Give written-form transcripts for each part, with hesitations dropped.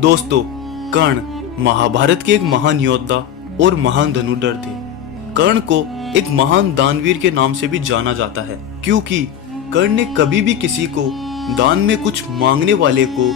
दोस्तों, कर्ण महाभारत के एक महान योद्धा और महान धनुर्धर थे। कर्ण को एक महान दानवीर के नाम से भी जाना जाता है, क्योंकि कर्ण ने कभी भी किसी को दान में कुछ मांगने वाले को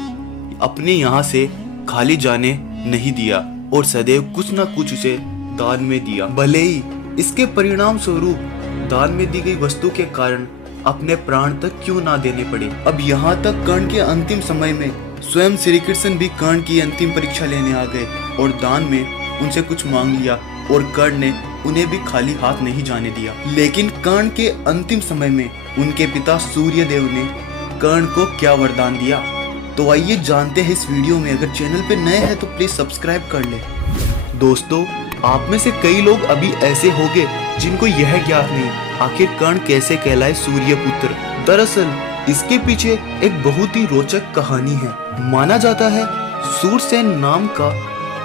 अपने यहाँ से खाली जाने नहीं दिया और सदैव कुछ न कुछ उसे दान में दिया, भले ही इसके परिणाम स्वरूप दान में दी गई वस्तु के कारण अपने प्राण तक क्यों ना देने पड़े। अब यहाँ तक कर्ण के अंतिम समय में स्वयं श्री कृष्ण भी कर्ण की अंतिम परीक्षा लेने आ गए और दान में उनसे कुछ मांग लिया और कर्ण ने उन्हें भी खाली हाथ नहीं जाने दिया। लेकिन कर्ण के अंतिम समय में उनके पिता सूर्यदेव ने कर्ण को क्या वरदान दिया, तो आइए जानते हैं इस वीडियो में। अगर चैनल पे नए हैं तो प्लीज सब्सक्राइब कर ले। दोस्तों, आप में से कई लोग अभी ऐसे होंगे जिनको यह ज्ञात नहीं आखिर कर्ण कैसे कहलाए सूर्य पुत्र। दरअसल इसके पीछे एक बहुत ही रोचक कहानी है। माना जाता है सूरसेन नाम का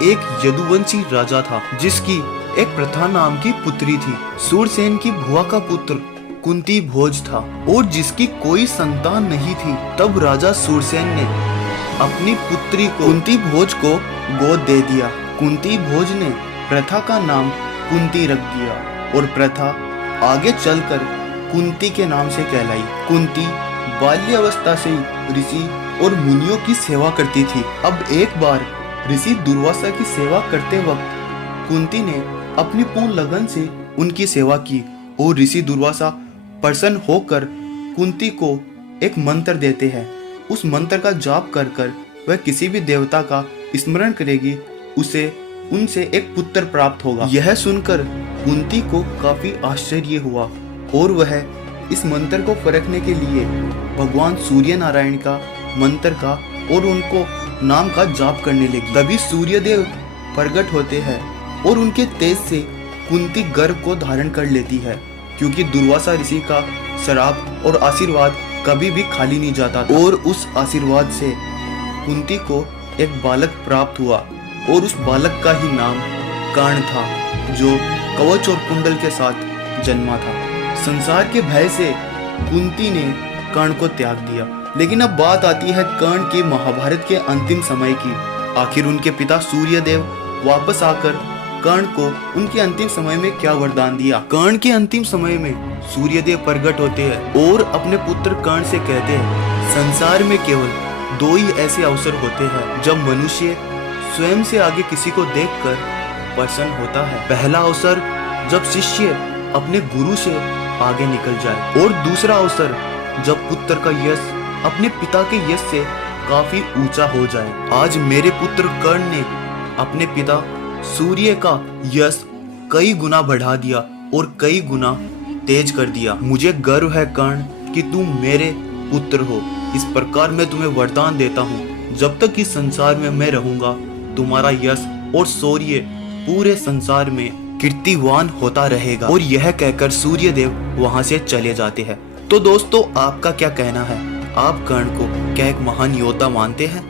एक यदुवंशी राजा था, जिसकी एक प्रथा नाम की पुत्री थी। सूरसेन की बुआ का पुत्र कुंती भोज था और जिसकी कोई संतान नहीं थी। तब राजा सूरसेन ने अपनी पुत्री कुंती भोज को गोद दे दिया। कुंती भोज ने प्रथा का नाम कुंती रख दिया और प्रथा आगे चलकर कुंती के नाम से कहलाई। कुंती बाल्यावस्था से ऋषि और मुनियों की सेवा करती थी। अब एक बार ऋषि दुर्वासा की सेवा करते वक्त कुंती ने अपनी पूर्ण लगन से उनकी सेवा की और ऋषि दुर्वासा प्रसन्न होकर कुंती को एक मंत्र देते हैं। उस मंत्र का जाप कर कर वह किसी भी देवता का स्मरण करेगी, उसे उनसे एक पुत्र प्राप्त होगा। यह सुनकर कुंती को काफी आश्चर्य हुआ और वह इस मंत्र को परखने के लिए भगवान सूर्य नारायण का मंत्र का और उनको नाम का जाप करने लगी। तभी सूर्यदेव प्रकट होते हैं और उनके तेज से कुंती गर्भ को धारण कर लेती है, क्योंकि दुर्वासा ऋषि का श्राप और आशीर्वाद कभी भी खाली नहीं जाता था। और उस आशीर्वाद से कुंती को एक बालक प्राप्त हुआ और उस बालक का ही नाम कर्ण था, जो कवच और कुंडल के साथ जन्मा था। संसार के भय से कुंती ने कर्ण को त्याग दिया। लेकिन अब बात आती है कर्ण के महाभारत के अंतिम समय की। आखिर उनके पिता सूर्यदेव वापस आकर कर्ण को उनके अंतिम समय में क्या वरदान दिया। कर्ण के अंतिम समय में सूर्यदेव प्रकट होते हैं और अपने पुत्र कर्ण से कहते हैं, संसार में केवल दो ही ऐसे अवसर होते हैं जब मनुष्य स्वयं से आगे किसी को देखकर प्रसन्न होता है। पहला अवसर जब शिष्य अपने गुरु से आगे निकल जाए और दूसरा अवसर जब पुत्र का यश अपने पिता के यश से काफी ऊंचा हो जाए। आज मेरे पुत्र कर्ण ने अपने पिता सूर्य का यश कई गुना बढ़ा दिया और कई गुना तेज कर दिया। मुझे गर्व है कर्ण कि तुम मेरे पुत्र हो। इस प्रकार मैं तुम्हें वरदान देता हूँ, जब तक इस संसार में मैं रहूंगा तुम्हारा यश और शौर्य पूरे संसार में कीर्तिवान होता रहेगा। और यह कहकर सूर्यदेव वहां से चले जाते हैं। तो दोस्तों, आपका क्या कहना है? आप कर्ण को क्या एक महान योद्धा मानते हैं?